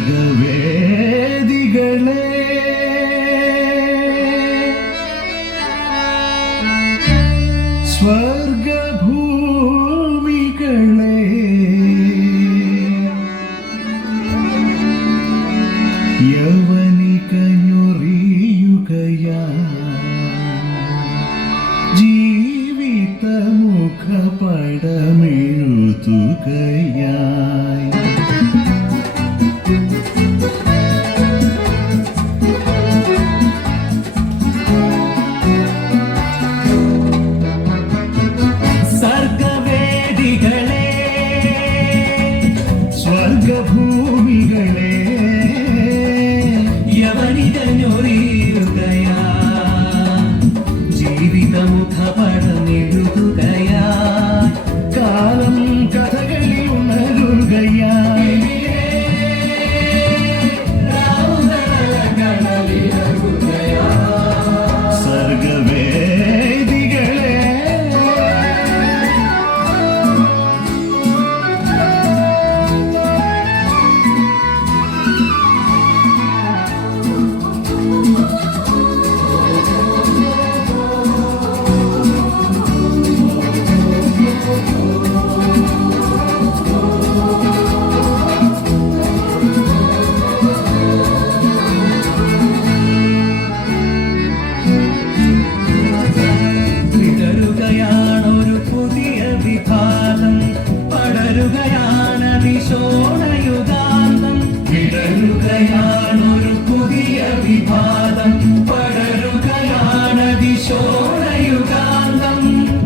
സ്വർഗവേദികളെ സ്വർഗഭൂമികളെ യവനികഞ്ഞൊറിയുകയാ ജീവിതമുഖപടമെഴുതുകയായി സ്വർഗഭൂമികളെ യവനികഞ്ഞൊറിയുകയാ ജീവിതമുഖപടമെഴുതുകയാ കാലം കഥകളിൽ ഉണരുകയായി സ്വർഗവേദികളെ വിടരുകയാണൊരു പുതിയ വിഭാഗം പടരുകയാണതിശോണയുഗാന്തം വിടരുകയാണൊരു പുതിയ വിഭാഗം പടരുകയാണതിശോണയുഗാന്തം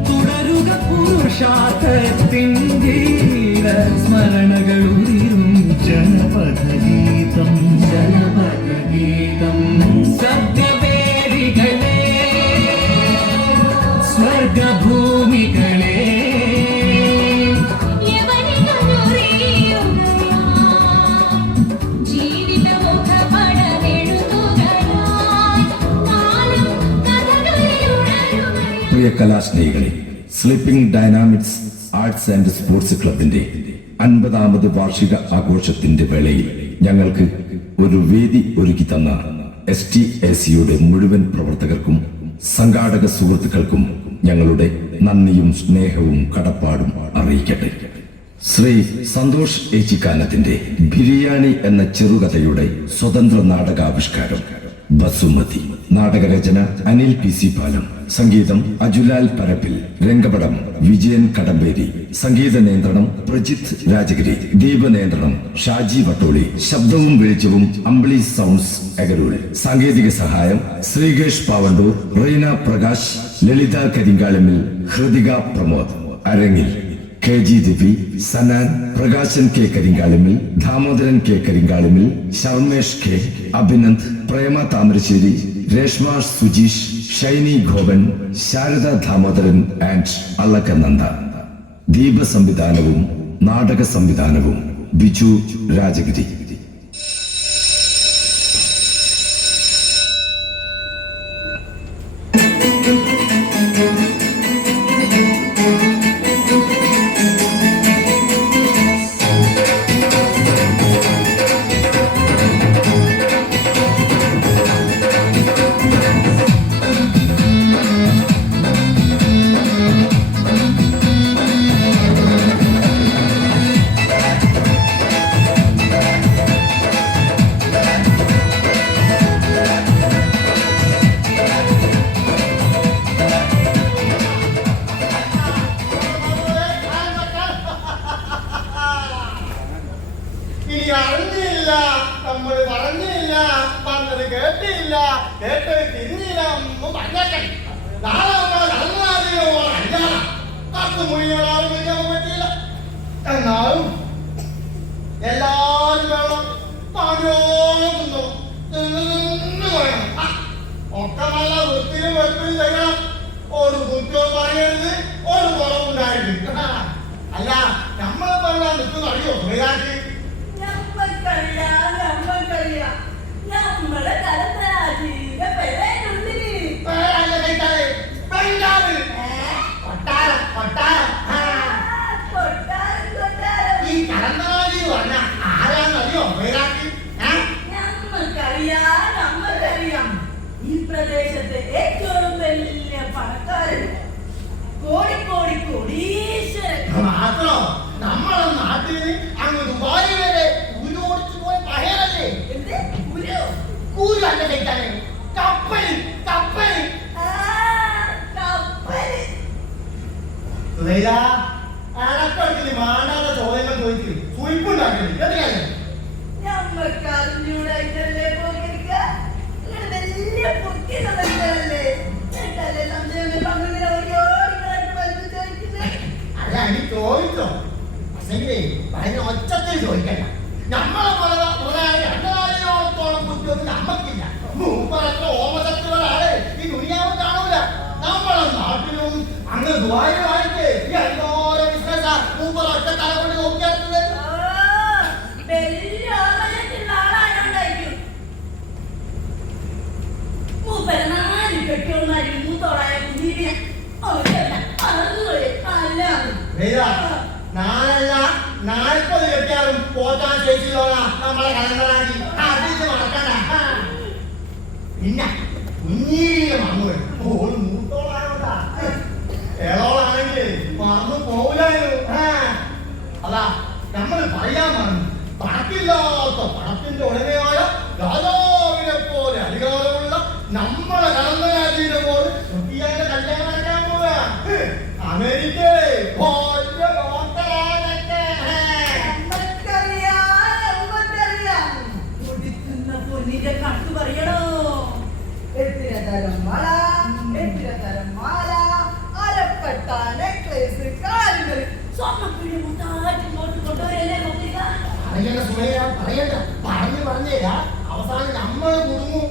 തുടരുക പുരുഷാർത്ഥത്തിൻ ധീര സ്മരണകൾ ഉയരും ജനപദഗീതം ജനപദഗീതം സത്യവേദികളെ സ്വർഗഭൂമികളെ പ്രിയ കലാസ്നേഹികളെ, sleeping dynamics arts and sports ക്ലബിന്റെ 50ാമത് വാർഷിക ആഘോഷത്തിന്റെ വേളയിൽ ഞങ്ങൾക്ക് ഒരു വേദി ഒരുക്കി തന്ന STACയുടെ മുഴുവൻ പ്രവർത്തകർക്കും സംഘാടക സുഹൃത്തുക്കൾക്കും ഞങ്ങളുടെ നന്ദിയും സ്നേഹവും കടപ്പാടും അറിയിക്കട്ടെ. ശ്രീ സന്തോഷ് ഏച്ചിക്കാനത്തിന്റെ ബിരിയാണി എന്ന ചെറുകഥയുടെ സ്വതന്ത്ര നാടകാവിഷ്കാരം ബസുമതി. നാടകരചന അനിൽ PC പാലം. സംഗീതം അജുലാൽ പരപ്പിൽ. രംഗപടം വിജയൻ കടമ്പേരി. സംഗീത നിയന്ത്രണം പ്രജിത്ത് രാജഗിരി. ദീപനിയന്ത്രണം ഷാജി വട്ടോളി. ശബ്ദവും വെളിച്ചവും അമ്പിളി സൗണ്ട്സ് എഗരൂൾ. സാങ്കേതിക സഹായം ശ്രീകേഷ് പാവണ്ടൂർ, റീന പ്രകാശ്, ലളിത കരിങ്കാളിമിൽ, ഹൃദിക പ്രമോദ്. അരങ്ങിൽ KG ദിവി, സനാൻ, പ്രകാശൻ K കരിങ്കാളിമിൽ, ദാമോദരൻ K കരിങ്കാളിമിൽ, ശർമേഷ് K, അഭിനന്ദ്, പ്രേമ താമരശ്ശേരി, രേഷ്മ സുജീഷ്, ഷൈനി ഗോപൻ, ശാരദ ദാമോദരൻ ആൻഡ് അളകനന്ദ. ദീപ സംവിധാനവും നാടക സംവിധാനവും ബിജു രാജഗിരി. ഇനി അറിഞ്ഞില്ല, നമ്മൾ പറഞ്ഞില്ല, പറഞ്ഞത് കേട്ടില്ല, കേട്ടത് തിരിഞ്ഞില്ല ഒന്നും പറഞ്ഞേക്കെ. നാളെ നന്നാതിയോ അല്ല, കത്ത് മുഴുവനാളും വയ്ക്കാൻ പറ്റില്ല. എന്നാലും എല്ലാരും വേണം, പാടോന്നുണ്ടോ വേണം. ഒക്കെ നല്ല വൃത്തിയും വെപ്പിലും ചെയ്യണം. ഒരു കുറ്റവും പറയരുത്, ഒരു കുറവുണ്ടായിരുന്നു. അല്ല നമ്മളെ പറഞ്ഞാൽ നിൽക്കുന്ന അറിയോ മൃഗാക്ക് ഈ കടന്നാലി പറഞ്ഞ ആരാന്നറിയോ മൃഗാക്ക് കഴിക്കാനേ കപ്പൽ കപ്പൽ അടക്കടത്തിൽ മാണ്ടാത്ത ചോദ്യങ്ങൾ ചോദിച്ചു സുയിപ്പുണ്ടാക്കി എന്തിനാണ് അല്ല നീ ചോദിച്ചോ പക്ഷെങ്കിലേ പറഞ്ഞ ഒച്ചത്തിൽ ചോദിക്കണ്ട നമ്മളെ പോലെ രണ്ടായിരത്തോളം കുറ്റമൊന്നും നമ്മക്കില്ല മൂപ്പറൊക്കെ ഓമശക്തികളാണ് ഈ ദുനിയാവ് കാണൂല നമ്മളെ നാട്ടിലും അങ്ങ് ദുബായിലുമായിട്ട് എന്തോരം ബിസിനസ്സാ മൂപ്പർ ഒറ്റ തല കൊണ്ട് നോക്കിയാൽ നാളല്ല 40 കെട്ടിയാലും പോറ്റാൻ ശേഷിയുള്ള നമ്മളെ കലങ്കരാജി അതിച്ച് മറക്കണ്ട പിന്നെ കുഞ്ഞീരെ മറന്നു ഓള് മൂത്തോളായോണ്ടാ ഏളോളാണെങ്കിൽ മറന്നു പോവില്ലായിരുന്നു അതാ നമ്മൾ പറയാൻ മറന്നു പണത്തില്ലാത്ത പണത്തിന്റെ ഉടമയായ രാജാവിനെ പോലെ അധികാരമുള്ള നമ്മളെ കലങ്കരാജിയുടെ പോലെ കുട്ടിയാന്റെ കല്യാണം നടക്കാൻ പോവാ അമേരിക്കയിലെ കണക്ക് പറയണോ എത്തിരതരം മാല അരപ്പെട്ട നെക്ലേസ് കാലുകൾ സ്വർണ്ണപ്പിടി മുട്ടാറ്റിങ്ങോട്ട് കൊണ്ടുവരല്ലേ നോക്കില്ല പറയണ്ട പറഞ്ഞേരാ അവസാനം നമ്മൾ കുടുങ്ങും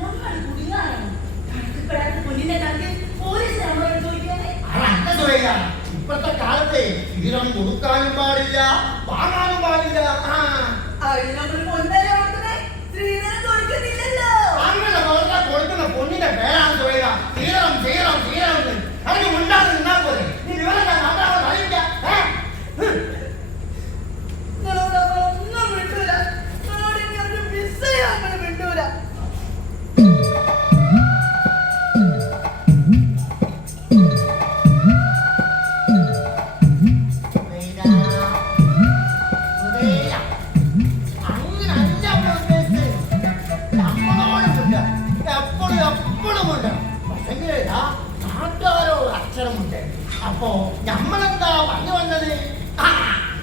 നമ്മൾ കുടുങ്ങാനോ കണക്കിൽപ്പെടാത്ത പൊന്നിനെ കണ്ട് പോലീസ് നമ്മളോട് ചോദിക്കാനേ അതല്ല സുരേഖ ഇപ്പോഴത്തെ കാലത്തെ തീരം കൊടുക്കാനും പാടില്ല വാങ്ങാനും പാടില്ല നമ്മൾ പൊന്നല്ലേ കൊടുക്കുന്നേ സ്ത്രീധനം കൊടുക്കുന്നില്ലല്ലോ അങ്ങനെ കൊടുക്കുന്ന പൊന്നിന്റെ പേരാണ് സുരേഖ തീരം അതിന് ഉണ്ടാകുന്ന നിന്നാ പോലെ നീ വിവരം മാത്രം അറിയില്ല ഒന്നും വിട്ടൂല ഒരു മിസ്സേ നമ്മൾ വിട്ടൂല അക്ഷരമുണ്ട് അപ്പോ നമ്മളെന്താ പറഞ്ഞു വന്നത്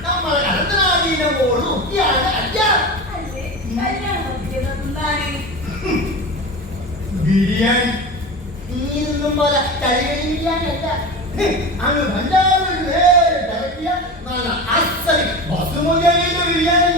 നമ്മളെ കലന്തനാടീനോട് ഒക്കെയാണ് ബിരിയാണി നീന്നും പോലെ കരികടി ബിരിയാണി അല്ല അങ്ങ് പഞ്ചാബിൽ തിരക്കിയ നല്ല അസൽ ബസുമതിയുടെ ബിരിയാണി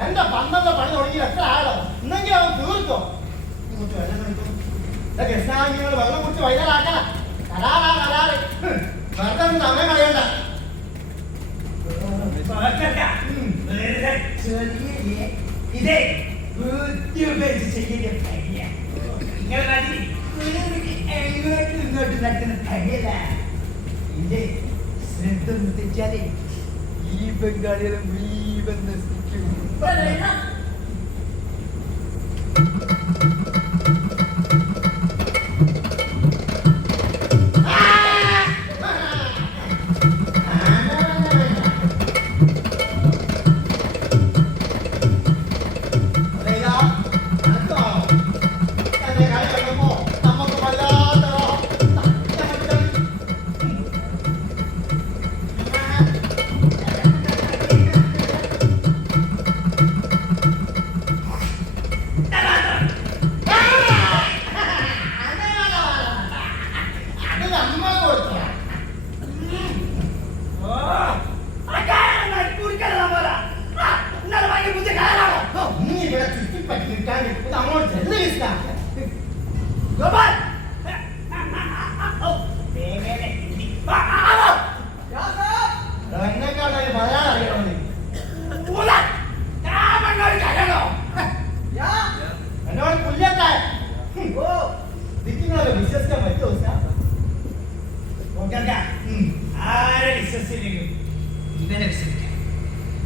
എന്റെ 12 പണി തുടങ്ങി എത്ര ആളോ ഇന്നെങ്കിൽ അവൻ തീർത്തോ കൃഷ്ണ വെള്ളം കുടിച്ച് വൈകുന്നേരമാക്കല കരാറ് വെറുതെ സമയം കളയണ്ട ഇതേ ചെയ്യേണ്ട പണിയ നിങ്ങളുടെ എങ്ങോട്ടും ഇങ്ങോട്ടും നടക്കുന്ന പണിയല്ല ഇതേ ശ്രദ്ധ തെറ്റാലേ ഈ ബംഗാളികളും മുഴുവൻ നശിക്കും ഇവിടെ ചുറ്റിപ്പറ്റിയിട്ടാൽ ഇത് അങ്ങോട്ട് ചെന്ന് വിസിലാക്കുക. ഗോപാൽ ഓ വേഗം എന്നെക്കാളും മലയാളം അറിയണമെന്ന് എന്നോട് പുല്ലത്താൻ ഓ നിൽക്കുന്നവരെ വിശ്വസിക്കാൻ പറ്റുമോ സാർ? ആരെ വിശ്വസിച്ചില്ലെങ്കിലും ഇവനെ വിശ്വസിക്കാം.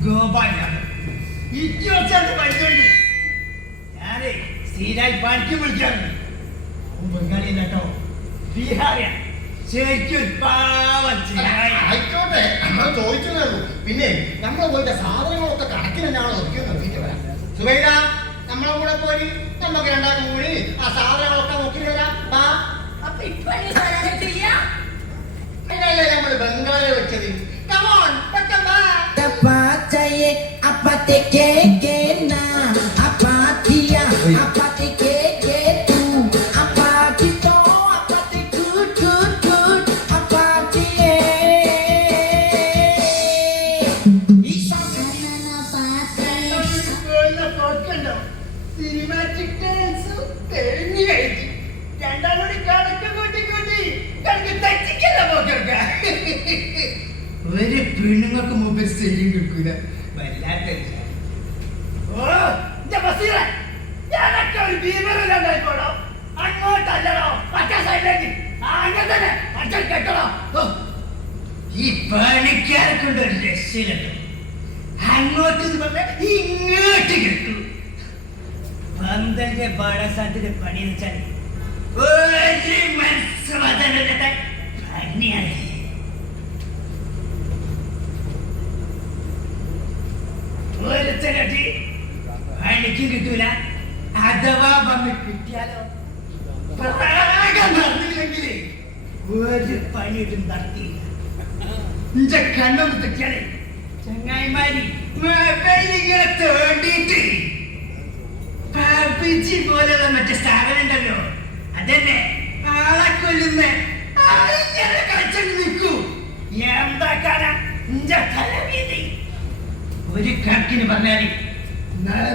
ഗോപാലാണ് ഇടിവച്ചാന്ന് പഠിച്ചോണ്ട് ഞാനേ സ്ഥിരായി പണിക്ക് വിളിക്കാറുണ്ട്. ബംഗാളിയല്ല കേട്ടോ, ബീഹാറിയാ. ശരിക്കും പാവം ചെങ്ങായി. ആയിക്കോട്ടെ, നമ്മൾ ചോദിച്ചതേ ഉള്ളൂ. പിന്നെ നമ്മളെ പോയിട്ട് സാധനങ്ങളൊക്കെ കണക്കിന് തന്നെയാണ് ഒതുക്കി നിർത്തിയിട്ട് വരാം. സുബൈദ, നമ്മളെ കൂടെ പോയി നമുക്ക് രണ്ടാക്കും കൂടി ആ സാധനങ്ങളൊക്കെ നോക്കി വരാം. വാ. അപ്പൊ ഇപ്പൊ നീ പറയാനാ ചെയ്യാ? അതിനല്ലേ നമ്മൾ ബംഗാളി വെച്ചത്. Come on, പെട്ടെന്ന് വാ. Apa cahaya, apa teke kena, apa dia, apa teke tu, apa kita, apa teku tu, apa dia. Isana pasai. Cinematic dance തെളിഞ്ഞു കഴിച്ചു. രണ്ടാളോട് കണക്ക് കൂട്ടി കണക്ക് തെറ്റിക്കല്ല പോക്കൊക്കെ. ഒരു പെണ്ണുങ്ങൾക്ക് മുമ്പിൽ ശരിയും കിട്ടൂല. വല്ലാത്ത ഓ എന്റെ ബസീറെ, ഞാനൊക്കെ ഒരു ഭീമരല്ലായിക്കോളോ. അങ്ങോട്ടല്ലടോ, മറ്റേ സൈഡിലേക്ക് അങ്ങനെ തന്നെ അച്ഛൻ കെട്ടണോ. ഈ പണിക്കാർക്കുണ്ട് ഒരു രക്ഷയിലുണ്ട്. അങ്ങോട്ട് പറഞ്ഞാൽ ഇങ്ങോട്ട് കിട്ടും. പന്തന്റെ പാഠശാലത്തിന്റെ പണി വെച്ചാൽ ഒരു മനസ്സുവാദനത്തെ പണിയാണ്. ഒരുത്തനട്ടി പണിക്ക് കിട്ടൂല. അഥവാ വന്ന് കിട്ടിയാലോ നടന്നില്ലെങ്കിൽ ഒരു പണിയിട്ടും നടത്തിയില്ല. എന്റെ കണ്ണൊന്ന് തെറ്റിയാലേ ചങ്ങായിമാരി മൊബൈലിങ്ങനെ തോണ്ടിയിട്ട് പാപ്പിച്ചി പോലുള്ള മറ്റേ സ്ഥാപനം ഉണ്ടല്ലോ, അതന്നെ ആളെ കൊല്ലുന്ന കളിച്ചു നിൽക്കൂ. എന്താക്കാനാ എന്റെ തലവീതി. ഒരു കണക്കിന് പറഞ്ഞാല് നാളെ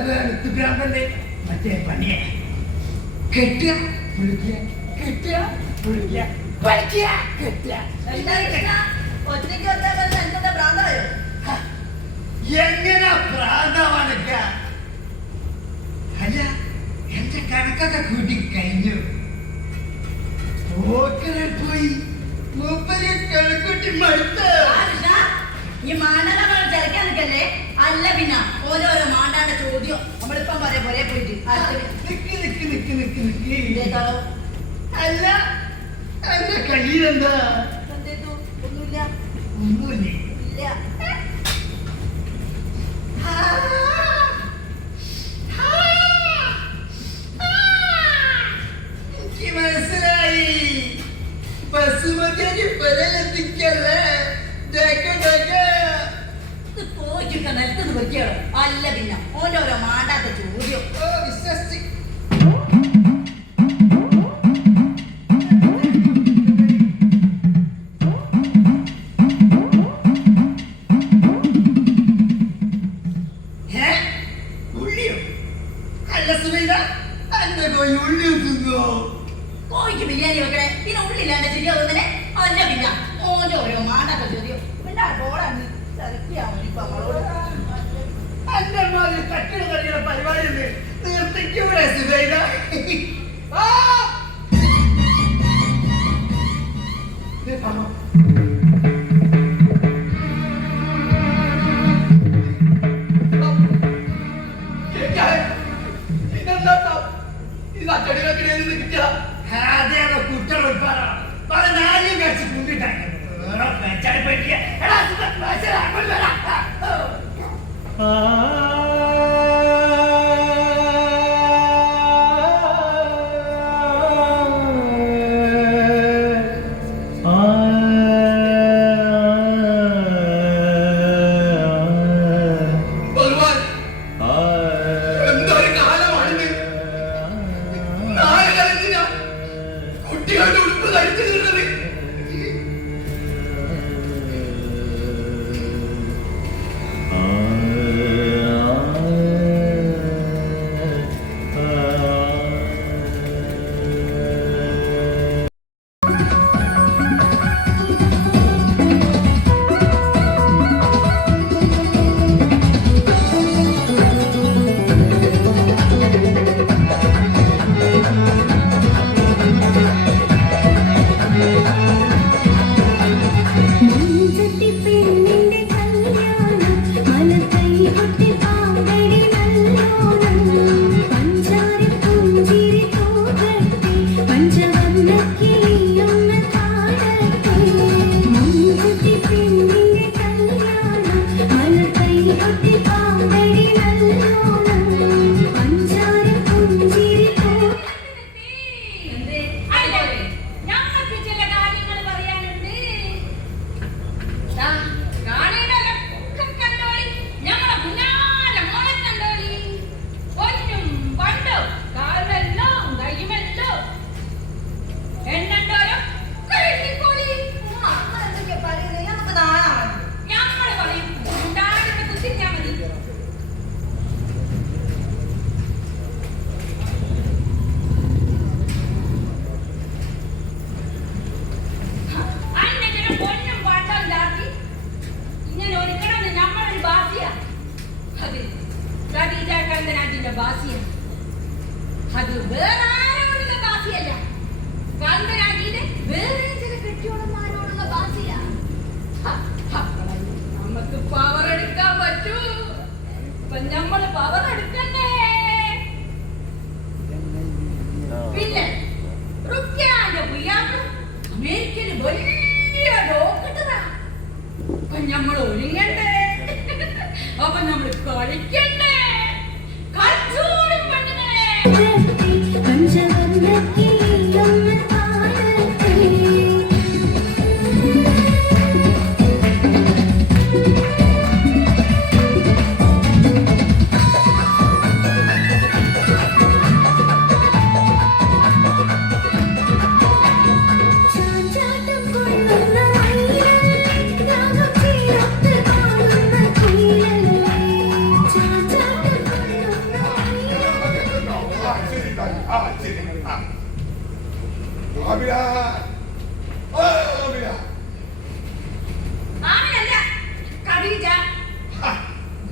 ഭ്രാന്തന്റെ മറ്റേ പണിയെ കെട്ടുക പൊളിക്കുക, കെട്ടുക പൊളിക്കുക, പഠിക്കുക കെട്ടുക. എന്താ കൃഷ്ണ? ഒറ്റയ്ക്ക് ഒറ്റ എന്താ ഭ്രാന്തായോ? എങ്ങനെ ഭ്രാന്തമാണൊക്ക? അല്ല, എന്റെ കണക്കൊക്കെ കൂട്ടി കഴിഞ്ഞു. പോക്കറിൽ പോയി മൂപ്പര് കണക്കൂട്ടി മടുത്ത്. ആ കൃഷ്ണ, ഈ മാണ്ടാണ്ട പറഞ്ഞ് ചിലക്കാൻ നിൽക്കല്ലേ. അല്ല പിന്നെ ഓരോരോ മാണ്ടാണ്ട ചോദ്യം നമ്മളിപ്പം പറയാ പോലെ പോയിട്ട് ഇതേക്കാളോ അല്ല, എന്റെ കയ്യിലെന്താ? എന്തേതു? ഒന്നുമില്ല. ഒന്നുമില്ലേ? ഇല്ല. എനിക്ക് മനസ്സിലായി. ബസുമതി പരലെത്തിക്കല്ലേ. ഇത് പോയിട്ടൊക്കെ നിലത്തുനിന്ന് വെക്കുകയോ? അല്ല പിന്നെ ഓരോരോ മാണ്ടാത്ത ചോദ്യം. വിശ്വസിച്ച് കോഴിക്ക് ബിരിയാണി വെക്കണേ, പിന്നെ ഉള്ളില്ലാണ്ട് ശരിയാവുന്നേ. അല്ല പിന്നെ ഓരോരോ മാണ്ടാത്ത ചോദ്യം. പിന്നെ ബോളാണ് തിരക്കിയാ മതി ഇപ്പൊ നമ്മളോട്. എന്റെ മാതിരി കട്ടിട കളിയുടെ പരിപാടി നിർത്തിക്കൂടെ സുബൈദ? അതേതോ കുറ്റം നാലും കഴിച്ച് കൂട്ടിട്ടാണ് എന്തൊരു കാലമാണിത്. നാല് കാലത്തിനാ കുട്ടികളുടെ ഉടുപ്പ് ധരിച്ചു നിന്നത്. ബാസിയ. അത് വേറെ ആരോടുള്ള ബാസിയല്ല, കണ്ടനാട്ടിന്റെ വേറെ ചില കെട്ടിയോടന്മാരോടുള്ള ബാസിയ. നമുക്ക് പവർ എടുക്കാൻ പറ്റൂ. ഇപ്പൊ നമ്മള് പവർ എടുക്കണ്ടേ? പിന്നെ റുക്കിയാന്റെ പുയ്യാപ്പ് അമേരിക്കയില് വലിയ ഡോക്ടറാ. അപ്പൊ നമ്മൾ ഒരുങ്ങണ്ടേ? അപ്പൊ നമ്മൾ കളിക്കണ്ടേ? കളിച്ചോളും പെണ്ണേ.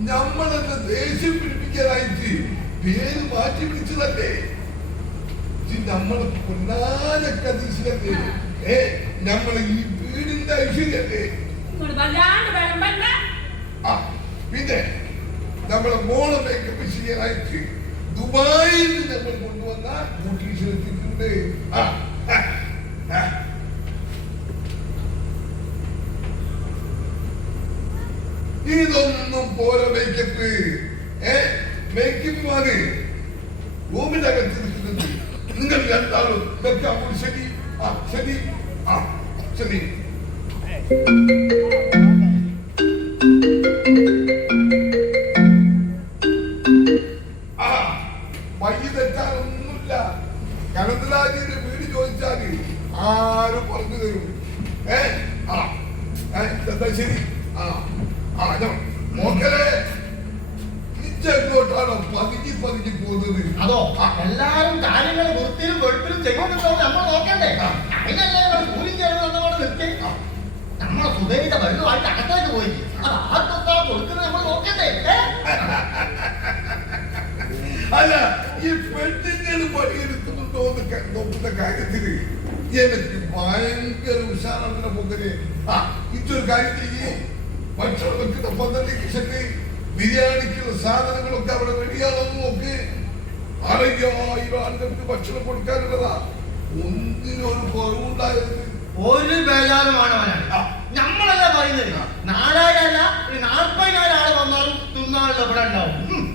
നമ്മളെന്നെ ദേഷ്യം പിടിപ്പിക്കാനായിട്ട് പേര് മാറ്റി പിടിച്ചതല്ലേ? നമ്മള് പൊന്നാന കതീശല്ലേ? നമ്മള് ഈ വീടിന്റെ ഐശ്വര്യല്ലേ? പിന്നെ നമ്മളെ മോളെ മേക്കപ്പ് ചെയ്യാനായിട്ട് ദുബായിൽ നമ്മൾ കൊണ്ടുവന്ന ബ്യൂട്ടീഷ്യനെത്തിയിട്ടുണ്ട്. ഇതൊന്നും പോലെ മേക്കപ്പ്. മേക്കപ്പ് റൂമിന്റെ അകത്ത് നിൽക്കുന്നത് നിങ്ങൾ രണ്ടാളും വെക്കാമോ? ശരി, ശരി, ശരി. വഴി തെറ്റാനൊന്നുമില്ല. കനന്തലാജിന്റെ വീട് ചോദിച്ചാല് ആരും പറഞ്ഞു തരും. എന്താ ശരി? മോക്കലെ ഇങ്ങോട്ടാണോ പതുങ്ങി പതുങ്ങി പോകുന്നത്? അതോ എല്ലാരും കാര്യങ്ങൾ വൃത്തിയിലും വെളുപ്പിലും ചെയ്യുന്നുണ്ടോ നമ്മൾ നോക്കണ്ടേ? അതിനല്ലേ കൂലിയും ചേർന്ന് വന്നവിടെ നിർത്തി നമ്മളെ സുധൈന്റെ വെള്ളമായിട്ട് അകത്തേക്ക് പോയി. അത് ആർക്കൊക്കെ കൊടുക്കുന്നത് നമ്മൾ നോക്കണ്ടേ? അല്ല, ഈ പെണ്ണുങ്ങൾ പണിയെടുക്കുന്നുണ്ടോ എന്ന് നോക്കുന്ന കാര്യത്തില് എനിക്ക് ഭയങ്കര ഉഷാറാണ് പൊക്കല്. ഇതൊരു കാര്യം ചെയ്യേ, ഭക്ഷണം വെക്കുന്ന പന്തലേക്ക് ശക്തി ബിരിയാണിക്കുള്ള സാധനങ്ങളൊക്കെ അവിടെ റെഡിയാണെന്ന് നോക്ക്. 6000 ആളുകൾക്ക് ഭക്ഷണം കൊടുക്കാനുള്ളതാ. ഒന്നിനൊരു കുറവുണ്ടായത് ഒരു ബേജാറുമാണ്. നമ്മളല്ലേ പറയുന്നത് 4000 അല്ല 40,000 ആള് വന്നാലും തിന്നാനുള്ള ഇവിടെ ഉണ്ടാവും.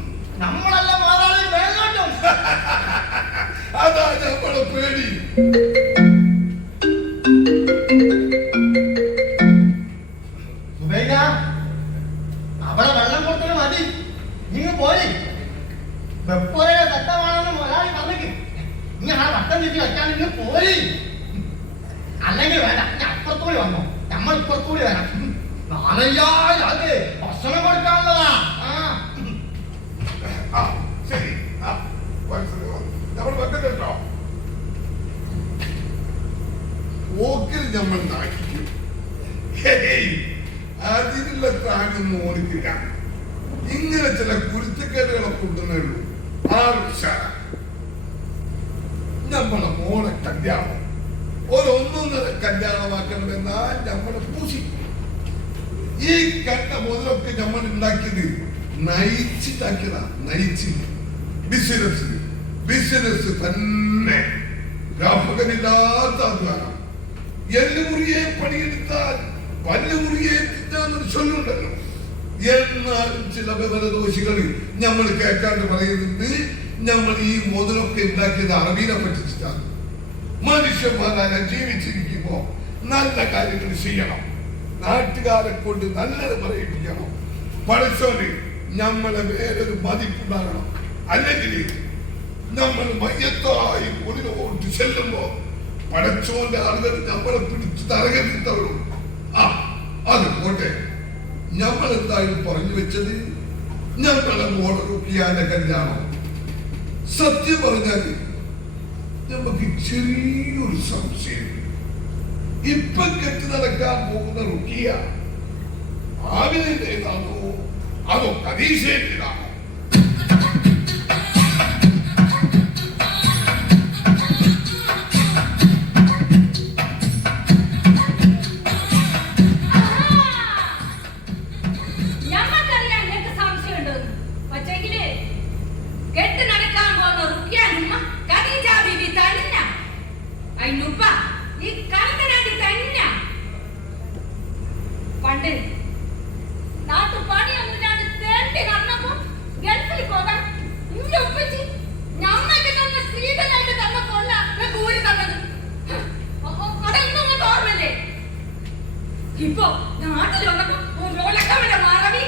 നമ്മളല്ല മാറാളിൽ വേഗം. അതാ നമ്മളെ പേടി. അവിടെ വെള്ളം കൊടുത്തത് മതി, നിങ്ങൾ പോയി. വെപ്പോരയുടെ സത്തമാണെന്ന് മുതലാളി പറഞ്ഞേക്ക്. ഇനി ആ വട്ടം തിരിച്ച് വെക്കാൻ നിങ്ങൾ പോയി. അല്ലെങ്കിൽ വേണ്ട, അപ്പുറത്തൂടി വന്നോ, നമ്മൾ ഇപ്പുറത്തൂടി വരാം. 4000 ആൾക്ക് ഭക്ഷണം കൊടുക്കാനുള്ളതാ. ശരി, നമ്മൾ വെക്കട്ടോ. ഓക്കിൽ നമ്മൾ നാട്ടിക്കും. അതിനുള്ള ത്രാണൊന്നും ഓടിക്കില്ല. ഇങ്ങനെ ചില കുരുത്തക്കേടുകളൊക്കെ ഉണ്ടെന്നേ ഉള്ളൂ. നമ്മളെ മോളെ കല്യാണം ഒരൊന്നൊന്നര കല്യാണമാക്കണമെന്നാൽ നമ്മളെ പൂശി. ഈ കണ്ട മുതലൊക്കെ നമ്മൾ ഉണ്ടാക്കിയത് നയിച്ചിട്ടാക്കിയതാ. നയിച്ച് ബിസിനസ് തന്നെ. രാപകനില്ലാത്ത അധ്വാനം. എല്ലുമുറിയെ പണിയെടുത്താൽ പല്ലുമുറിയെ തിന്നാന്നൊരു ചൊല്ലുണ്ടല്ലോ. എന്നാലും ചില വിവരദോഷികൾ നമ്മൾ കേൾക്കാണ്ട് പറയുന്നുണ്ട്, നമ്മൾ ഈ മുതലൊക്കെ ഉണ്ടാക്കിയത് അറബീനെ പറ്റിച്ചിട്ടാണ്. മനുഷ്യന്മാരായ ജീവിച്ചിരിക്കുമ്പോ നല്ല കാര്യങ്ങൾ ചെയ്യണം, നാട്ടുകാരെ കൊണ്ട് നല്ലത് പറയിപ്പിക്കണം. പഠിച്ചോന് നമ്മളെ വേറൊരു മതിപ്പുണ്ടാകണം. അല്ലെങ്കിൽ നമ്മൾ മയ്യത്തായി ഒളിലോട്ട് ചെല്ലുമ്പോ പടച്ചോന്റെ ആളുകൾ നമ്മളെ പിടിച്ച് തറകെടുത്തവരും. അത് പോട്ടെ, നമ്മൾ എന്തായാലും പറഞ്ഞു വെച്ചത് ഞങ്ങളെ മോളെ റുക്കിയാന്റെ കല്യാണം. സത്യം പറഞ്ഞാല് നമുക്ക് ചെറിയൊരു സംശയം. ഇപ്പൊ കെട്ടി നടക്കാൻ പോകുന്ന റുക്കിയ ആവിനേതാണോ അതോ കദീശേതാണോ? ഇപ്പൊ നാട്ടിൽ വന്നപ്പോ ഓരോലൊക്കെ ഇവിടെ മാറവി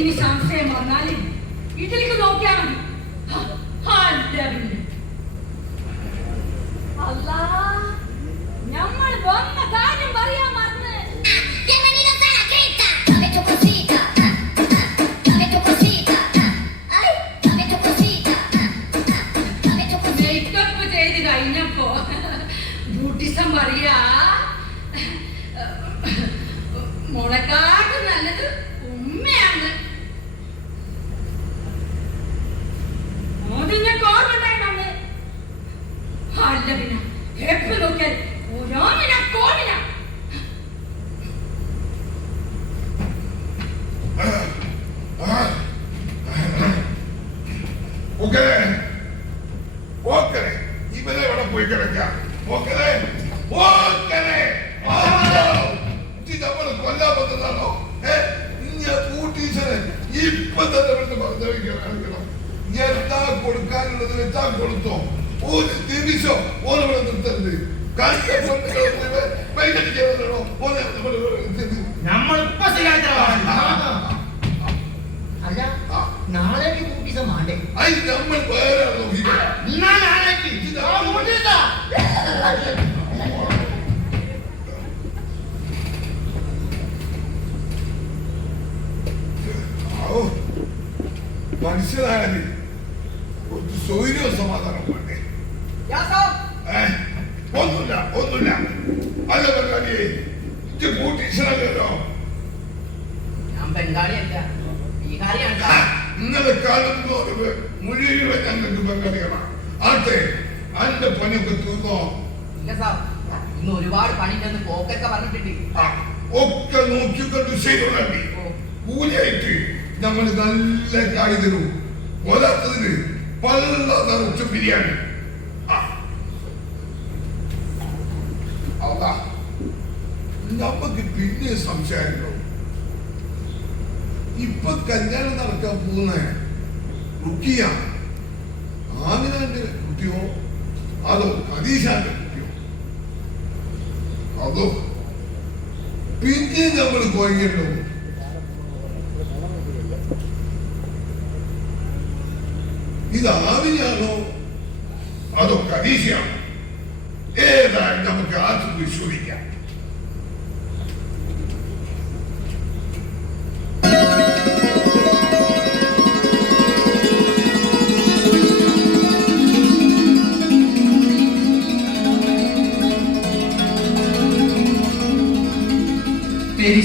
ഇനി സംശയം വന്നാല് ഇതിലേക്ക് നോക്കിയാ മതി. അല്ലാ നമ്മൾ വന്ന കാര്യം പറയാൻ മറന്ന് Bienvenidos a la cripta. Dame tu cosita. Dame tu cosita. Ay, dame tu cosita. Dame tu cosita. Makeup ചെയ്ത് കഴിഞ്ഞപ്പോ ബ്യൂട്ടിസം പറയാ മുളകാട്ട് നല്ലത് ഉമ്മയാണ്. അതിന്റെ കോർമ്മണ്ടായിട്ടാണ്. അല്ല പിന്നെ എപ്പോ നോക്കിയാൽ ഓരോന്നിനാ കോണിനാ. ഇവരെ ഇവിടെ പോയി കിടക്കാം. നമ്മള് കൊല്ലാൻ പറ്റുന്നതാണോ? ടീച്ചറെ ഇപ്പൊ തന്നെ ഇവിടുന്ന് പറഞ്ഞിരിക്കണം. എന്താ കൊടുക്കാനുള്ളത് വെച്ചാ കൊടുത്തോ. ഒരു നിമിഷം ഓരവിടെ നിർത്തരുത്. നമ്മളിപ്പോ അല്ല നാളേക്ക് കൂട്ടിസം വേണ്ടേ? നമ്മൾ വേറെ നോക്കിക്കാം. നാളേക്ക് മനുഷ്യനായാലും ഒരു സൗകര്യവും സമാധാനം വേണ്ടേ? ഒന്നുമില്ല അല്ല ബംഗാളിയെ ടീച്ചറല്ലോ. ഇന്നലെ കാലത്ത് മുഴുവൻ ഞങ്ങൾക്ക് ബംഗാളികളാണ്. ആട്ടെ അന്റെ പണിയൊക്കെ തീർന്നോ? ഇന്ന് ഒരുപാട് പണിണ്ടെന്ന് പോക്കൊക്കെ പറഞ്ഞിട്ടുണ്ട്. ഒക്കെ നോക്കിക്കൊണ്ട് ശരിയുള്ളി കൂലിയായിട്ട് നമ്മൾ നല്ല ചായ തരൂ. പോരാത്തതിന് പല നിറച്ച ബിരിയാണി. അതാ നമുക്ക് പിന്നെ സംശയമുണ്ടോ? ഇപ്പൊ കല്യാണം നടക്കാൻ പോകുന്ന റുക്കിയ ആമിനാന്റെ കുട്ടിയോ അതോ ഖദീജാന്റെ കുട്ടിയോ? അതോ പിന്നെ നമ്മൾ പോയല്ലോ. ഇത് ആവിനാണോ അതോ ഖദീജയാണോ? ഏതായാലും നമുക്ക് ആദ്യം പരിശോധിക്കാം.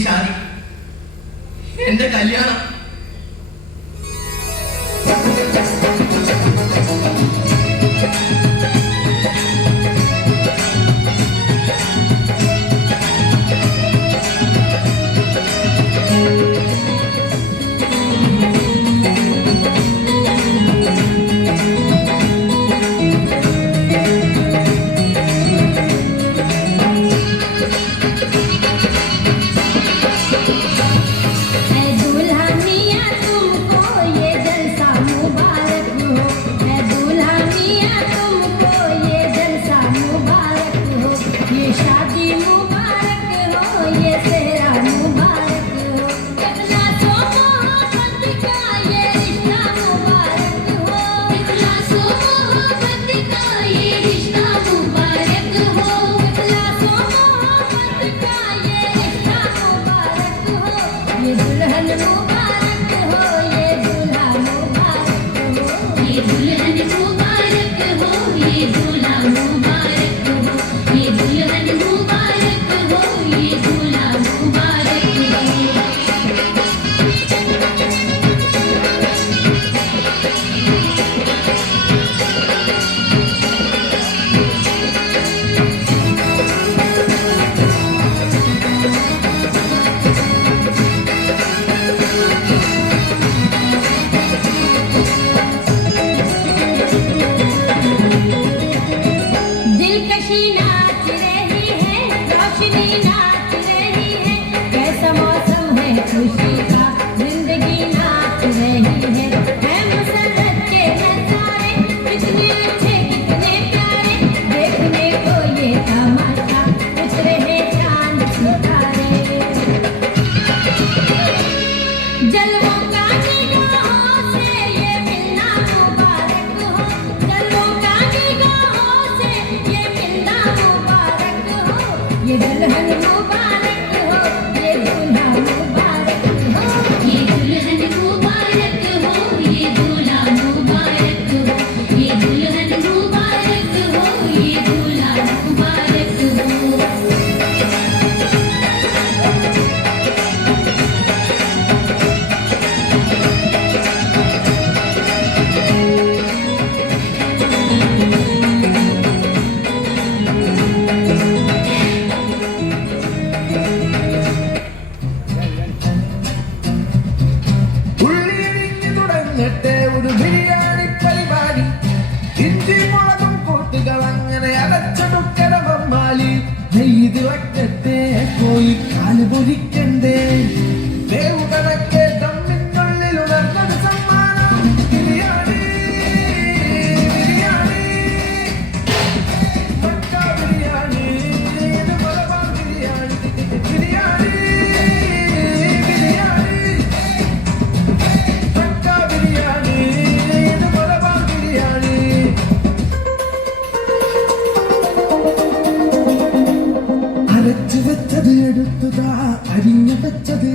ഷാദി എന്റെ കല്യാണം दूल्हा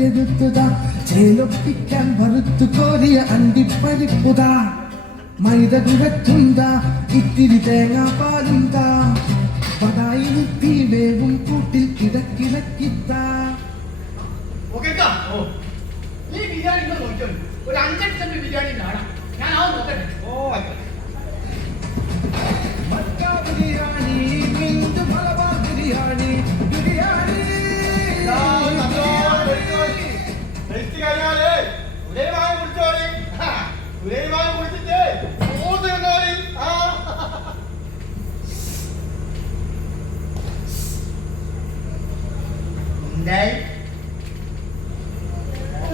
എടുത്തുതാ ചേലൊപ്പിക്കാൻ വറുത്തു കോരിയ അണ്ടിപ്പരിപ്പുതാ മൈദ കുഴച്ചുണ്ടാ ഇത്തിരി തേങ്ങാപ്പാലുണ്ടാ പതായി നിർത്തി വേവും കൂട്ടിൽ കിടക്കിടക്കിത്താ. ഓക്കേക്കാ നീ ബിരിയാണി നോക്കിയോ ഒരു 5 സെന്റ് ബിരിയാണി കാണാം ഞാൻ ആ നോക്കട്ടെ മക്ക ബിരിയാണി ബിന്ദു മലബാർ ബിരിയാണി ബിരിയാണി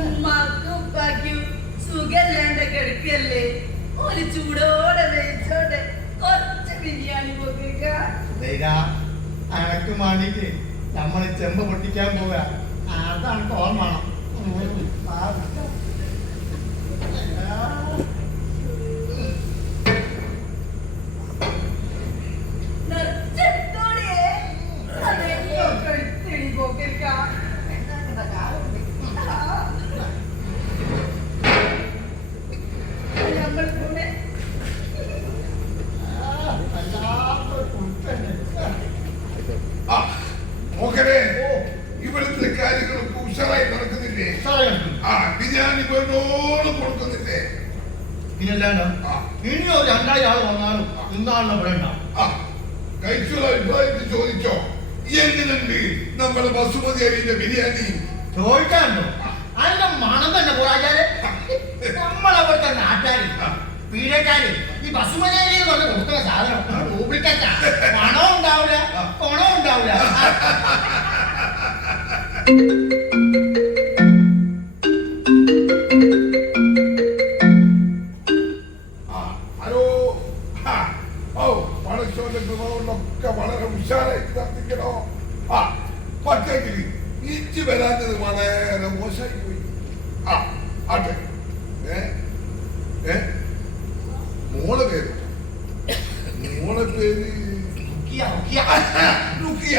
ഉമ്മാക്കും ഉപ്പാക്കും സുഖല്ലാണ്ട് കിടക്കല്ലേ ഒരു ചൂടോടെ വെച്ചോട്ടെ കുറച്ച് ബിരിയാണി പോക്കുക. അനക്ക് വേണ്ടിട്ട് നമ്മള് ചെമ്പ് പൊട്ടിക്കാൻ പോവുക അതാണ് ഓർമ്മ. നോക്കണേ ഇവിടുത്തെ കാര്യങ്ങളൊക്കെ ഉഷാറായി നടക്കുന്നില്ലേ? ബിരിയാണി വേണ്ടോളം കൊടുക്കുന്നില്ലേ? പിന്നല്ലാണ്ടോ ഇനി ഒരു 2000 ആൾ വന്നാലും ഇന്നാളുടെ ഇവിടെ ഉണ്ടാവും. കഴിച്ചുള്ള അഭിപ്രായത്തിൽ ചോദിച്ചോ എങ്ങനെയുണ്ട് നമ്മുടെ ബസുമതി അരിന്റെ ബിരിയാണി? ചോദിക്കാനുണ്ടോ? അതിന്റെ മണം തന്നെ പോരാച്ചാല് നമ്മളവിടുത്തെ നാട്ടുകാര് പീഴക്കാര് ഈ ബസുമതിയിൽ കൊണ്ട് കൊടുക്കുന്ന സാധനം ഡ്യൂപ്ലിക്കേറ്റാ. മണവും ഉണ്ടാവില്ല കൊണവും ഉണ്ടാവില്ല. ഹലോ പണശോന്റെ കൃപകളൊക്കെ വളരെ ഉഷാറായി നടത്തിക്കണോ? പക്ഷെങ്കിൽ ഇഞ്ചി വരാഞ്ഞത് വളരെ മോശമായി പോയി. ആട്ടെ മോളെ പേര് റുക്കിയ.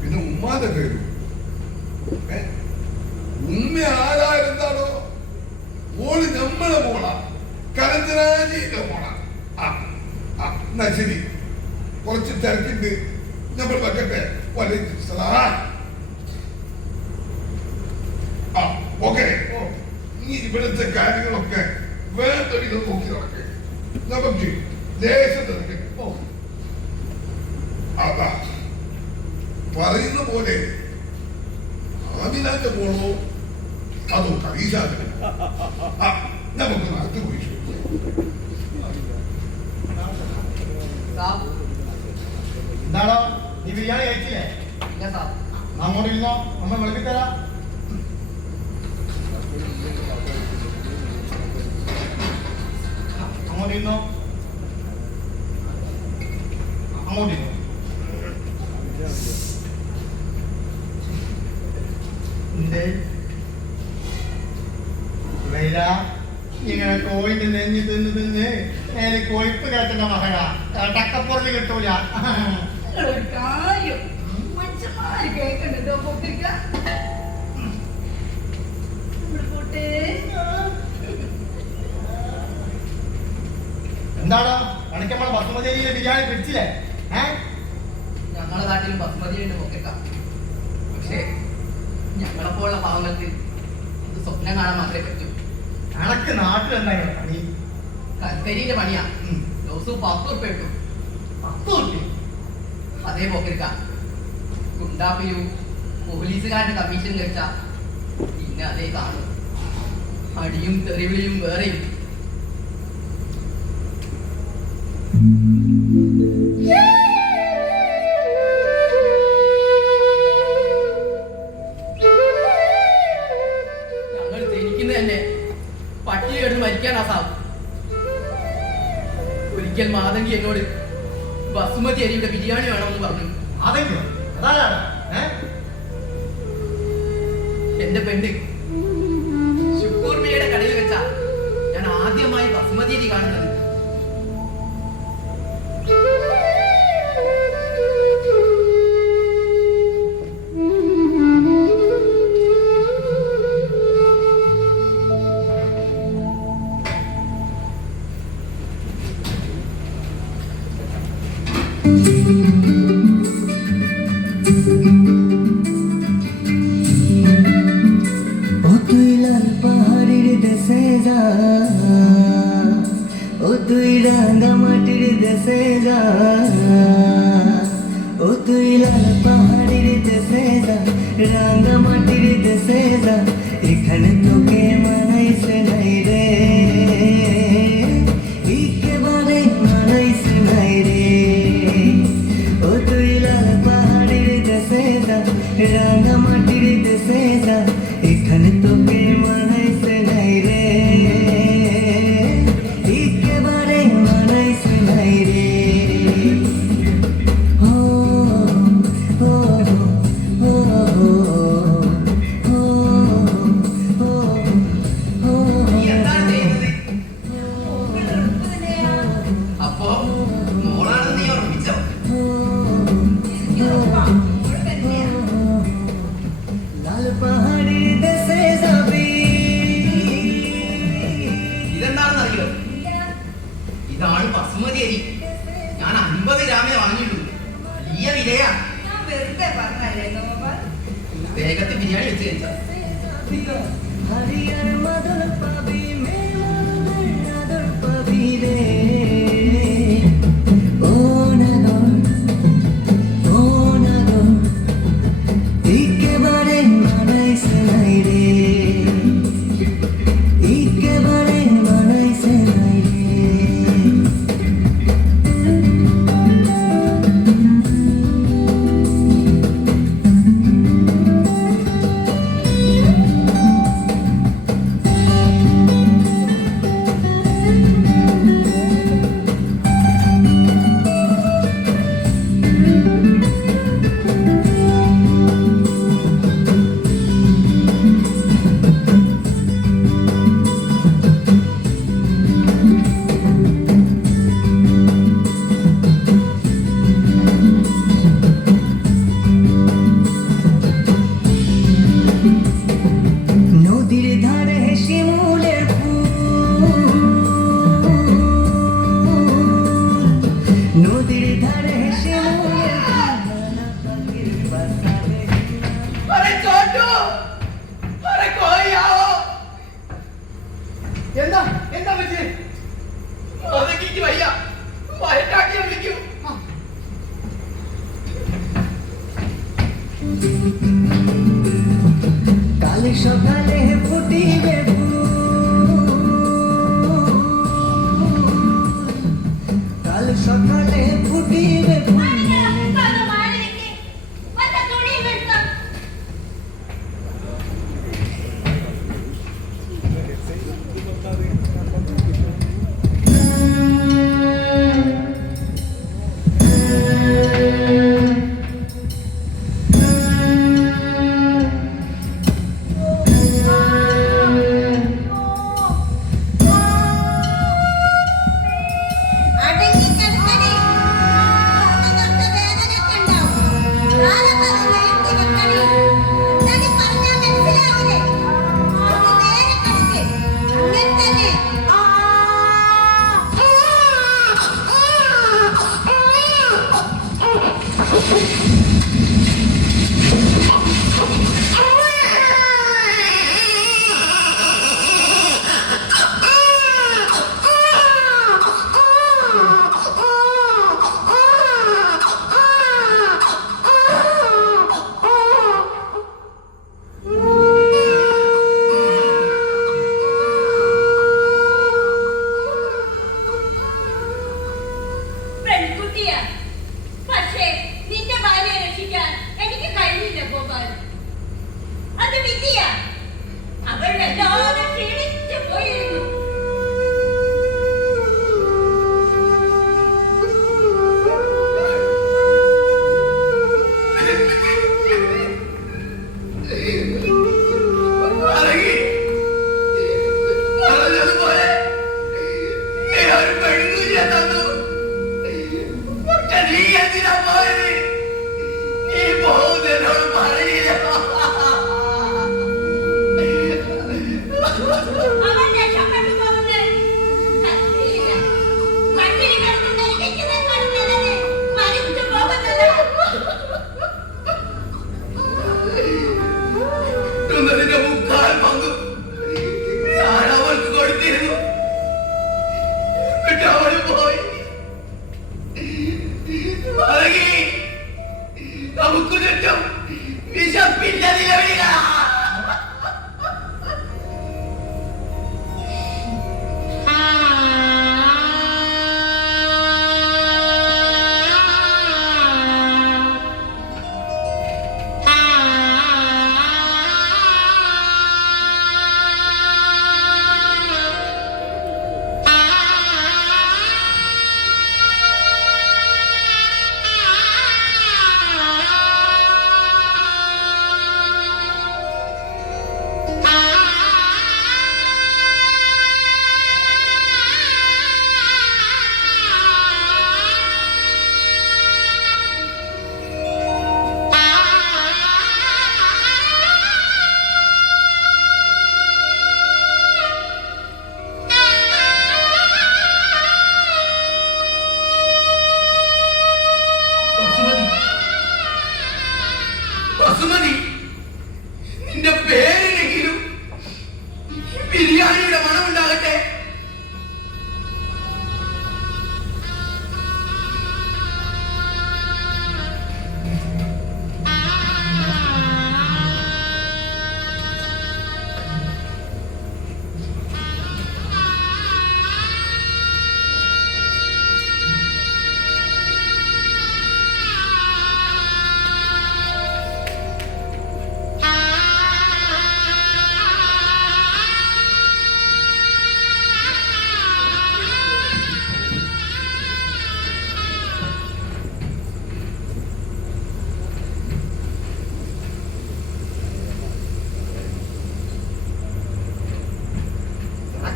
പിന്നെ ഉമ്മാന്റെ പേര് ഉമ്മ ആരായിരുന്നാണോ മോള് നമ്മളെ മോളാ കരഞ്ചരാജിന്റെ മോളാ. എന്നാ ശരി കുറച്ച് തിരക്കുണ്ട് നമ്മൾ വെക്കട്ടെ. ഓക്കെ ഇനി ഇവിടുത്തെ കാര്യങ്ങളൊക്കെ വേണ്ടൊരു നോക്കി നടക്കേ. നമുക്ക് ദേശം തിരക്ക് അതാ പറയുന്ന പോലെ ആമിനാന്റെ പോണോ അതോ കരീശാന്റെ? നമുക്ക് നടത്തി പോയി എന്താണോ നീ ബിരിയാണി കഴിച്ചില്ലേ? അങ്ങോട്ട് ഇരുന്നോ, നമ്മൾ വിളിപ്പിത്തരാ. അങ്ങോട്ട് ഇരുന്നോ, അങ്ങോട്ട് ഇരുന്നോ. ഇങ്ങനെ കോഴിന്റെ നെഞ്ഞ് തിന്ന് തിന്ന് കൊഴുപ്പ് കേട്ട മകളാ ടക്കപ്പുറത്ത് കിട്ടൂല. ഒരു കാര്യം മനുഷ്യന്മാര് കേൾക്കണ്ടോ പൊട്ടിക്ക പോട്ടെ. എന്താണോ ഇടയ്ക്ക് നമ്മളെ ബസുമതിയിലെ ബിരിയാണി പിടിച്ചില്ലേ? ഞങ്ങളെ നാട്ടിലും ബസുമതി ഉണ്ട് നോക്കാം. പക്ഷേ ഞങ്ങളെപ്പോലുള്ള പാവങ്ങൾക്ക് ഇത് സ്വപ്നം കാണാൻ മാത്രമേ പറ്റൂ. കണക്ക് നാട്ടിലുണ്ടായിരുന്നു പണി കൽക്കരിന്റെ പണിയാ. ദിവസവും 10 ഉറുപ്പ കിട്ടും. 10 ഉറുപ്പ? അതേ പോക്കിരിക്ക ഗുണ്ടാപ്പിയും പോലീസുകാരുടെ കമ്മീഷൻ കഴിച്ച പിന്നെ അതേ കാണും. അടിയും തെറിവിളിയും വേറെയും. ഞങ്ങൾ ജനിക്കുന്നത് തന്നെ പട്ടിണി കിടന്ന് മരിക്കാനാ സാബ്. ഒരിക്കൽ മാതങ്കി എന്നോട് ബസുമതി അരിയുടെ ബിരിയാണി വേണമെന്ന് പറഞ്ഞു. അതെങ്കിലും എന്റെ പെണ്ണ് ശുക്കൂർമയുടെ കടയിൽ വെച്ചാ ഞാൻ ആദ്യമായി ബസുമതി അരി കാണുന്നത്. তুই লাল পাহাড়ের দেশে যা, ও তুই রাঙা মাটির দেশে যা, ও তুই লাল পাহাড়ের দেশে যা, রাঙা মাটির দেশে যা, এখানে তোকে মানাইছে নাই রে, একেবারে মানাইছে নাই রে। ও তুই লাল পাহাড়ের দেশে যা, রাঙা মাটির দেশে যা, এখানে তোকে মানাইছে নাই রে, একেবারে মানাইছে নাই রে। ও ও ও ও ও നീ എന്താണ് ചെയ്യുന്നത്? അപ്പോ മോളാണെന്ന് നീ ഉറപ്പിച്ചോ? লাল পাহাড়ের দেশে যাবি, ഇതെന്താണെന്നറിയോ? ഇതാണ് ബസുമതി അരി. ഞാൻ 50 ഗ്രാമേ വാങ്ങിയുള്ളൂ. വലിയ വിലയാ. ഞാൻ വെറുതെ പറഞ്ഞല്ലേ ഗോപാൽ. വേഗത്തിൽ ബിരിയാണി വെച്ച് കഴിച്ചാ. হরিয়ার মাদল পাবি, মেঘমালার আদর পাবি রে। ও নাগর, ও নাগর, একেবারে মানাইছে নাই রে, একেবারে মানাইছে নাই রে। নদীর ধারে শিমুলের ফুল, নদীর ধারে শিমুলের ফুল, নানা পাখির বাসা রে। अरे छोटू, अरे कोई आओ. എന്താ എന്താ പറ്റി? അതെനിക്ക് വയ്യ. വയറ്റാക്കി വിളിക്കൂ. কাল সকালে ফুটিবে ফুল, কাল সকালে ফুটিবে ফুল। അടങ്ങി കിടക്കടി.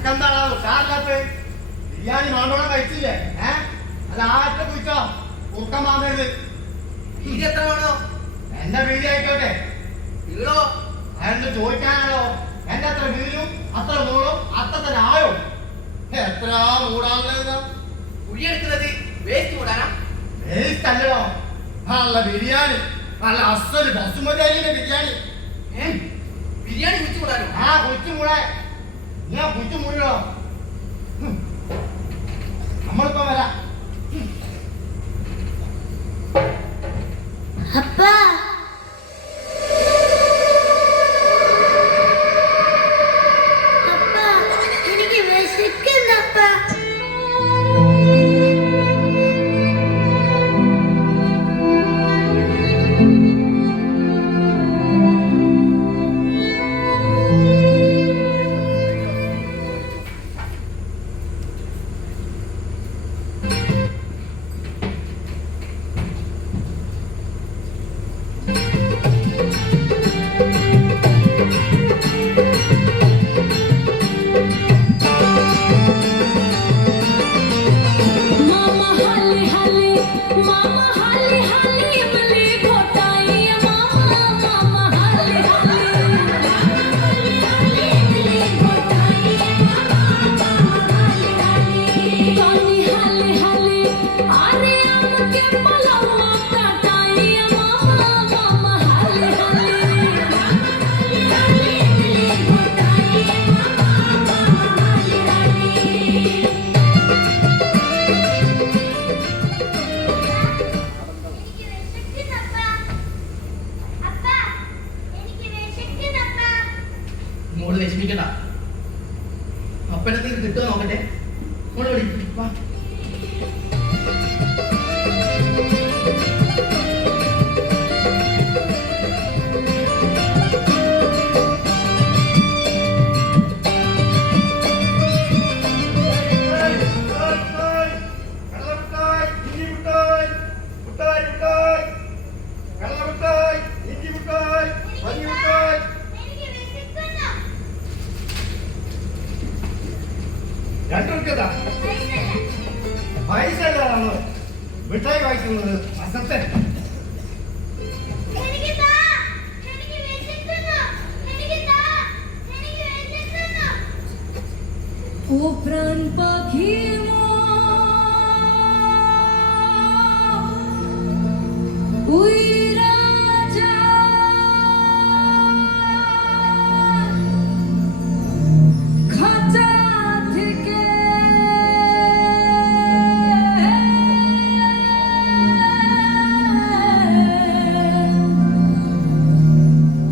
അനക്കെന്താണോ കാറിനകത്ത് ബിരിയാണി മാണ്ടോളം കഴിച്ചില്ലേ? അല്ല ആറ്റ കുഴിച്ചോ കുറുക്കം മാമരുത്. വീതി എത്ര വേണോ? എന്റെ വീതി ആയിക്കോട്ടെ. വീടോ? അയാളുടെ ചോദിക്കാനാണോ? എന്റെ അത്ര വീലും അത്ര നൂളും അത്ര തന്നെ ആയോ? എത്ര മൂടാനുള്ളത്? കുഴിയെടുക്കുന്നത് വേസ്റ്റ് കൂടാനാ? അല്ലടോ, നല്ല ബിരിയാണി, നല്ല അസല് ബസുമതി അരിയുടെ ബിരിയാണി. ബിരിയാണി കുഴിച്ചു കൂടാനോ? ആ കുഴിച്ചു മൂടാ, ഞാൻ കുഴിച്ചു മൂടോ. നമ്മളിപ്പോ വരാം. അപ്പാ അപ്പാ എനിക്ക് വിശക്കുന്നപ്പാ. മോള് വിഷമിക്കണ്ട, അപ്പനെന്തെങ്കിലും കിട്ടുമോ നോക്കട്ടെ. മോള് വിളി വാ. പൈസ മിഠായി വായിക്കുന്നത് അസത്തെ. ও প্রাণ পাখি উইরা যা খাঁচা থেকে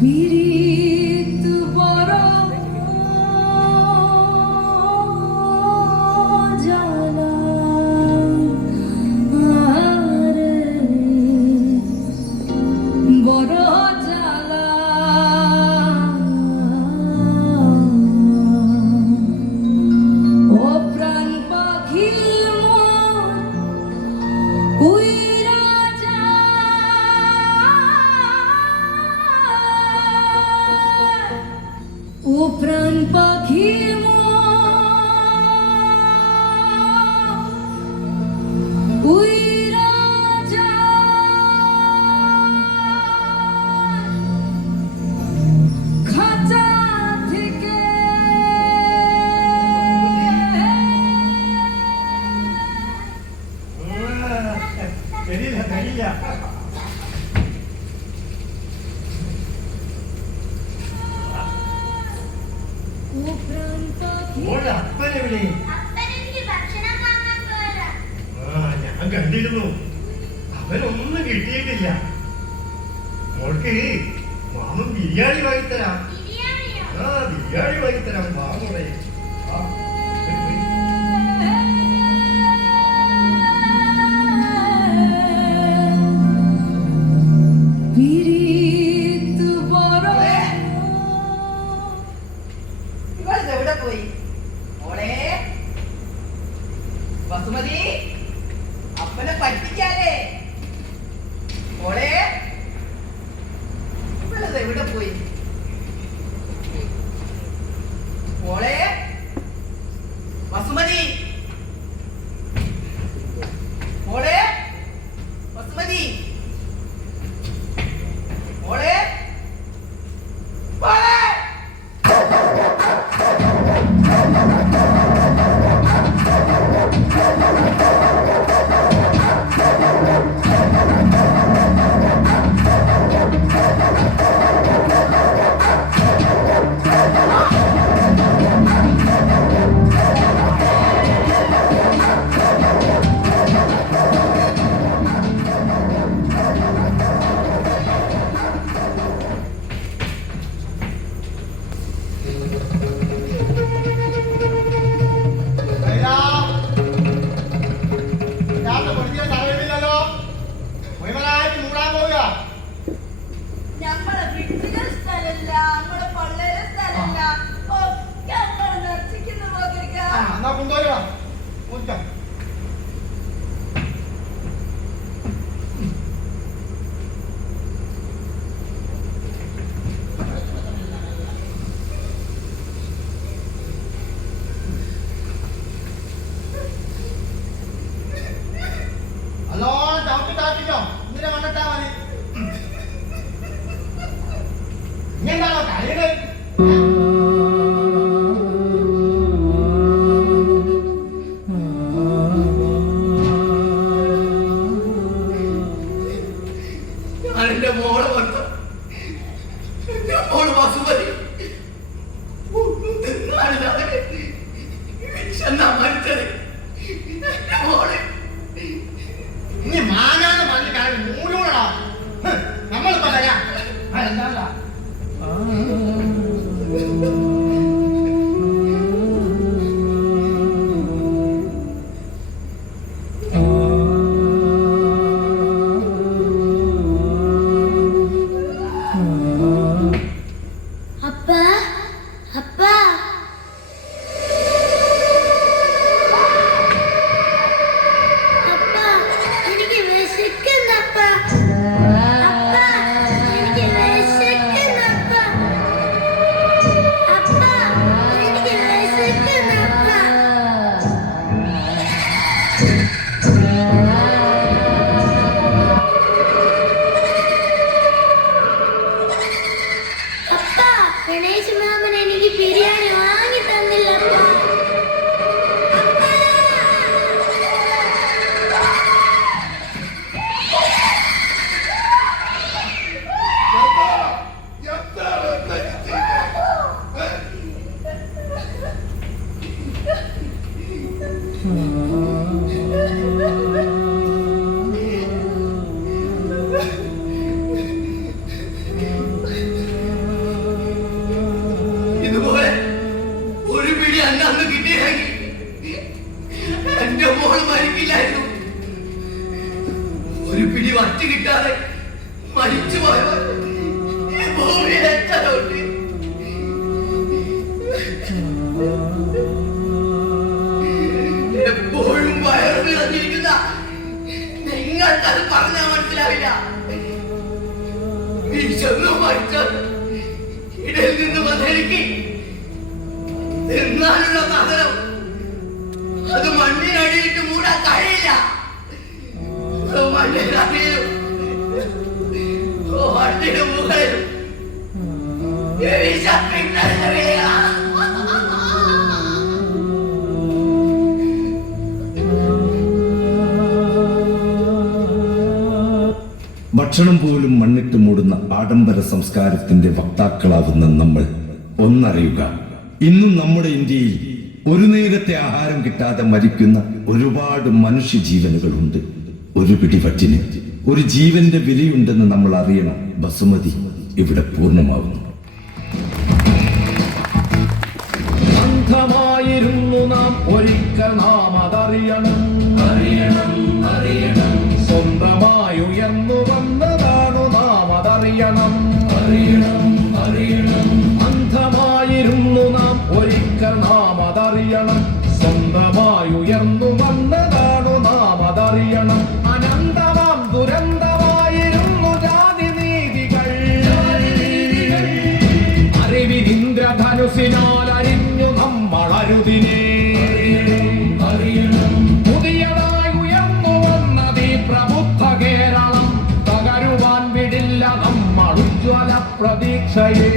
পীড়িত বড় জানা আরে বড় জ্বালা ও প্রাণ পাখি মোর উইরা যা ও প্রাণ পাখি উইরা যা খাঁচা থেকে കഴിയില്ല കഴിയില്ല. ও প্রাণ পাখি മോളുടെ അപ്പനെവിടെ? ഭക്ഷണം വാങ്ങാൻ പോയതാ. ഞാൻ കണ്ടിരുന്നു. അവനൊന്നും കിട്ടിയിട്ടില്ല. മോൾക്ക് മാമൻ ബിരിയാണി വാങ്ങിത്തരാം. ബിരിയാണിയോ? ബിരിയാണി വാങ്ങിത്തരാം. വാ മോളെ വാ. പീড়িত বড় ഇവൾ എവിടെ പോയി? മോളെ ബസുമതി, അപ്പനെ പറ്റിക്കാലേ. മോളെ ഇവളത് എവിടെ പോയി? മോളെ ഞാനാന്ന് പറഞ്ഞിട്ടാണ് മൂലൂടാ നമ്മളിപ്പോ തരാം എന്താ അപ്പാ അപ്പാ അപ്പാ എനിക്ക് വിശക്കുന്നപ്പാ അപ്പാ എനിക്ക് വിശക്കുന്നപ്പാ അപ്പാ എനിക്ക് വിശക്കുന്നപ്പാ അപ്പാ ഗണേശ് മാമൻ എനിക്ക് ബിരിയാണി വാങ്ങി തന്നില്ലപ്പാ ഇതുപോലെ ഒരു പിടി അന്ന് കിട്ടിയെങ്കിൽ എന്റെ മോൾ മരിക്കില്ലായിരുന്നു. ഒരു പിടി വറ്റ് കിട്ടാതെ മരിച്ചു പോയവർ ഈ ഭൂമിയിൽ എത്തലുണ്ട്. എപ്പോഴും വയറ് നിറഞ്ഞിരിക്കുന്ന നിങ്ങൾക്കത് പറഞ്ഞാൽ മനസ്സിലാവില്ല. നീ ചെന്നു മരിച്ചത് ഇടയിൽ നിന്ന് വന്നെനിക്ക് തിന്നാനുള്ള സാധനം അത് മണ്ണിനടിയിട്ട് മൂടാൻ കഴിയില്ല. മണ്ണിനടിയിലും മണ്ണിന് മുകളിലും ഭക്ഷണം പോലും മണ്ണിട്ട് മൂടുന്ന ആഡംബര സംസ്കാരത്തിന്റെ വക്താക്കളാവുന്ന നമ്മൾ ഒന്നറിയുക, ഇന്നും നമ്മുടെ ഇന്ത്യയിൽ ഒരു നേരത്തെ ആഹാരം കിട്ടാതെ മരിക്കുന്ന ഒരുപാട് മനുഷ്യജീവനുകളുണ്ട്. ഒരു പിടിവറ്റിന് ഒരു ജീവന്റെ വിലയുണ്ടെന്ന് നമ്മൾ അറിയണം. ബസുമതി ഇവിടെ പൂർണ്ണമാവുന്നു. അന്ധമായിരുന്നു നാം ഒരിക്കൽ നാം അതറിയണം സ്വന്തമായി ഉയർന്നു വന്നതാണു നാം അതറിയണം അന്ധമായിരുന്നു നാം ഒരിക്കൽ നാം അതറിയണം സ്വന്തമായി ഉയർന്നു വന്നതാണു നാം അതറിയണം അനന്തമാം ദുരന്തമായിരുന്നു ജാതി നീതികൾ അറിവിനിന്ദ്രധനുസിനാൽ അരിഞ്ഞു നമ്മൾ അരുതിനെ പുതിയതായി ഉയർന്നു വന്നത് ഈ പ്രബുദ്ധ കേരളം തകരുവാൻ വിടില്ല നമ്മൾ ഉജ്ജ്വല പ്രതീക്ഷയെ